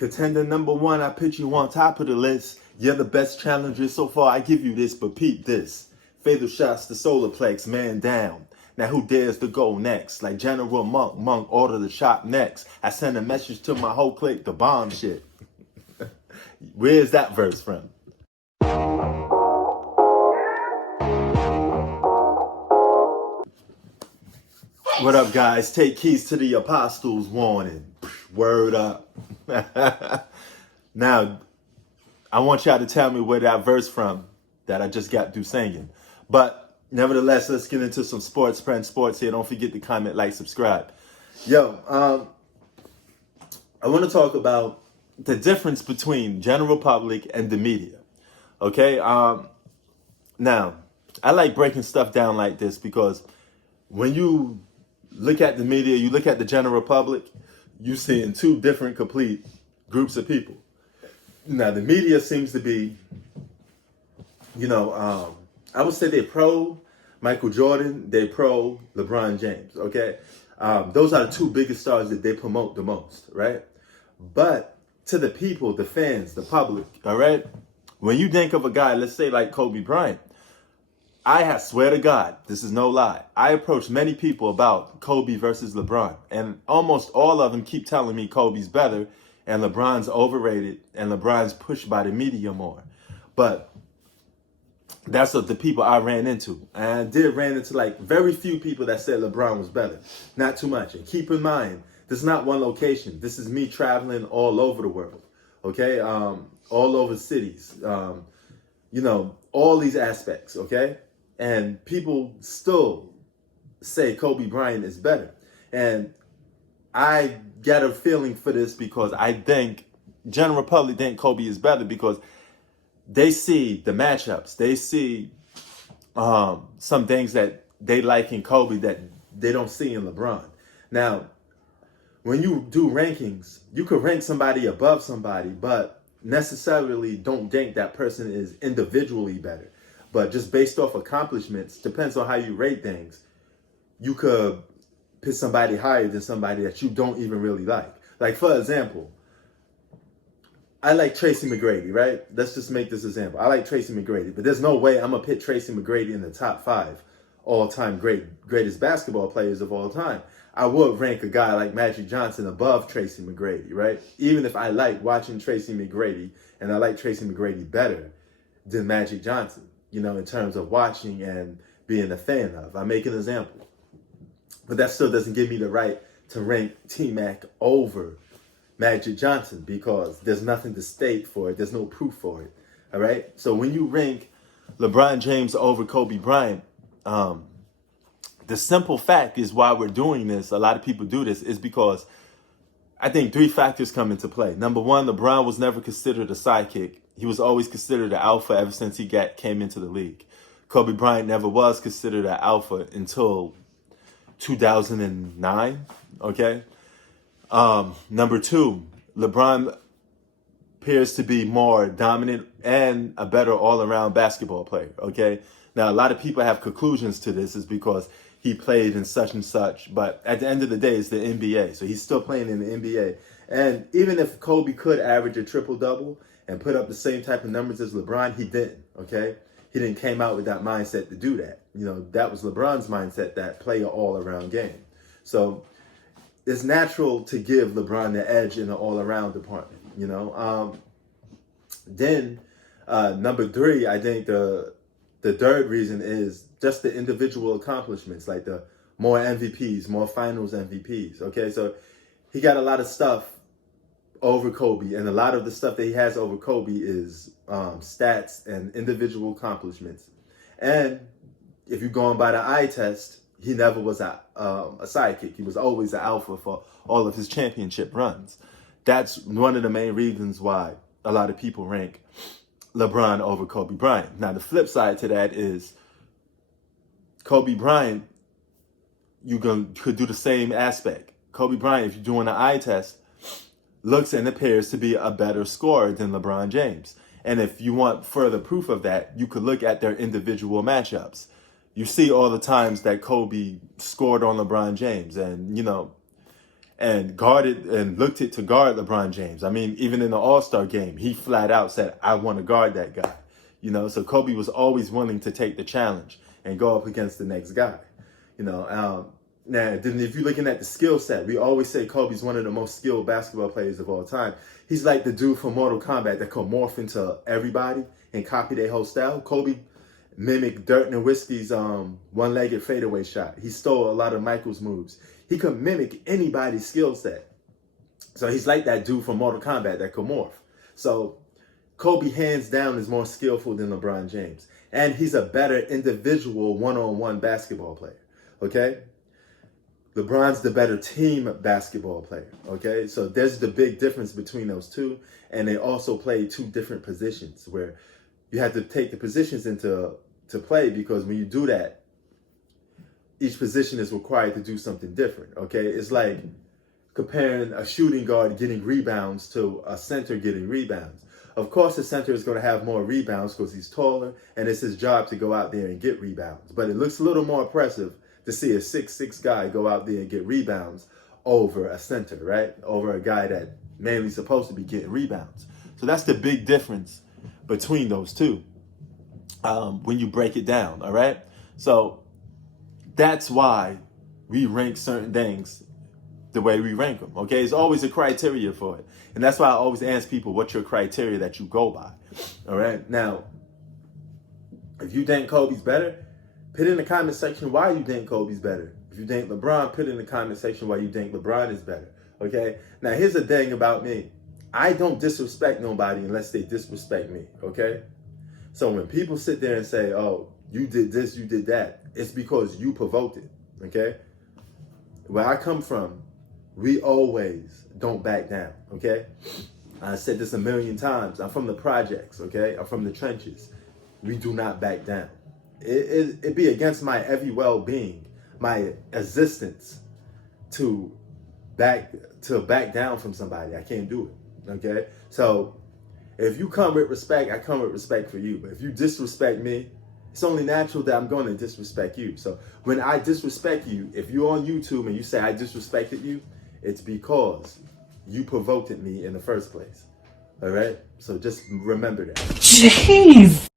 Contender number one, I put you on top of the list. You're the best challenger so far. I give you this, but peep this. Fatal shots to solar plex, man down. Now who dares to go next? Like General Monk order the shot next. I send a message to my whole clique, the bomb shit. Where's that verse from? What up, guys? Take keys to the apostles' warning. Word up. Now, I want y'all to tell me where that verse from that I just got through singing. But nevertheless, let's get into some sports, friend sports here. Don't forget to comment, like, subscribe. Yo, I want to talk about the difference between general public and the media. Okay? Now, I like breaking stuff down like this because when you look at the media, you look at the general public, you see in two different complete groups of people. Now, the media seems to be, I would say they're pro Michael Jordan, they're pro LeBron James, okay? Those are the two biggest stars that they promote the most, right? But to the people, the fans, the public, all right? When you think of a guy, let's say like Kobe Bryant, I swear to God, this is no lie. I approached many people about Kobe versus LeBron, and almost all of them keep telling me Kobe's better, and LeBron's overrated, and LeBron's pushed by the media more. But that's what the people I ran into. And I did ran into like very few people that said LeBron was better. Not too much. And keep in mind, this is not one location. This is me traveling all over the world, okay? All over cities, all these aspects, okay? And people still say Kobe Bryant is better. And I get a feeling for this because I think general public think Kobe is better because they see the matchups. They see some things that they like in Kobe that they don't see in LeBron. Now, when you do rankings, you could rank somebody above somebody, but necessarily don't think that person is individually better. But just based off accomplishments, depends on how you rate things, you could put somebody higher than somebody that you don't even really like. Like, for example, I like Tracy McGrady, right? Let's just make this example. I like Tracy McGrady, but there's no way I'm going to put Tracy McGrady in the top 5 all-time greatest basketball players of all time. I would rank a guy like Magic Johnson above Tracy McGrady, right? Even if I like watching Tracy McGrady and I like Tracy McGrady better than Magic Johnson, in terms of watching and being a fan of. I make an example. But that still doesn't give me the right to rank T-Mac over Magic Johnson because there's nothing to state for it. There's no proof for it. All right? So when you rank LeBron James over Kobe Bryant, the simple fact is why we're doing this, a lot of people do this, is because I think 3 factors come into play. Number one, LeBron was never considered a sidekick. He was always considered an alpha ever since he came into the league. Kobe Bryant never was considered an alpha until 2009, okay? Number two, LeBron appears to be more dominant and a better all-around basketball player, okay? Now, a lot of people have conclusions to this is because he played in such and such, but at the end of the day, it's the NBA, so he's still playing in the NBA. And even if Kobe could average a triple-double and put up the same type of numbers as LeBron, he didn't, okay? He didn't came out with that mindset to do that. That was LeBron's mindset, that play an all-around game. So it's natural to give LeBron the edge in the all-around department, Then, number 3, I think the third reason is just the individual accomplishments, like the more MVPs, more finals MVPs, okay? So he got a lot of stuff over Kobe, and a lot of the stuff that he has over Kobe is stats and individual accomplishments. And if you're going by the eye test, he never was a sidekick. He was always an alpha for all of his championship runs. That's one of the main reasons why a lot of people rank LeBron over Kobe Bryant. Now, the flip side to that is Kobe Bryant, you could do the same aspect. Kobe Bryant, if you're doing an eye test, looks and appears to be a better scorer than LeBron James. And if you want further proof of that, you could look at their individual matchups. You see all the times that Kobe scored on LeBron James, and and guarded and looked it to guard LeBron James. I mean, even in the All-Star game, he flat out said, I want to guard that guy. You know, so Kobe was always willing to take the challenge and go up against the next guy. You know, now, then if you're looking at the skill set, we always say Kobe's one of the most skilled basketball players of all time. He's like the dude from Mortal Kombat that could morph into everybody and copy their whole style. Kobe mimicked Dirk Nowitzki's one-legged fadeaway shot. He stole a lot of Michael's moves. He could mimic anybody's skill set. So he's like that dude from Mortal Kombat that could morph. So Kobe, hands down, is more skillful than LeBron James. And he's a better individual one-on-one basketball player, okay? LeBron's the better team basketball player, okay? So there's the big difference between those two. And they also play two different positions where you have to take the positions into play, because when you do that, each position is required to do something different, okay? It's like comparing a shooting guard getting rebounds to a center getting rebounds. Of course, the center is going to have more rebounds because he's taller, and it's his job to go out there and get rebounds. But it looks a little more impressive to see a 6'6" guy go out there and get rebounds over a center, right? Over a guy that mainly supposed to be getting rebounds. So that's the big difference between those two when you break it down, all right? So that's why we rank certain things the way we rank them, okay? There's always a criteria for it. And that's why I always ask people, what's your criteria that you go by, all right? Now, if you think Kobe's better, put in the comment section why you think Kobe's better. If you think LeBron, put in the comment section why you think LeBron is better, okay? Now, here's the thing about me. I don't disrespect nobody unless they disrespect me, okay? So when people sit there and say, oh, you did this, you did that, it's because you provoked it, okay? Where I come from, we always don't back down, okay? I said this a million times. I'm from the projects, okay? I'm from the trenches. We do not back down. It'd be against my every well-being, my existence to back down from somebody. I can't do it, okay? So if you come with respect, I come with respect for you. But if you disrespect me, it's only natural that I'm going to disrespect you. So when I disrespect you, if you're on YouTube and you say I disrespected you, it's because you provoked me in the first place. All right? So just remember that. Jeez.